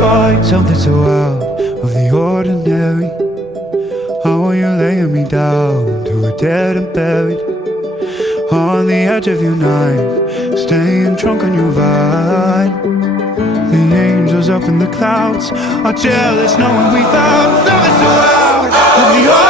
find something so out of the ordinary. How are you laying me down to a dead and buried on the edge of your night, staying drunk on your vine. The angels up in the clouds are jealous knowing we found something so out of the ordinary.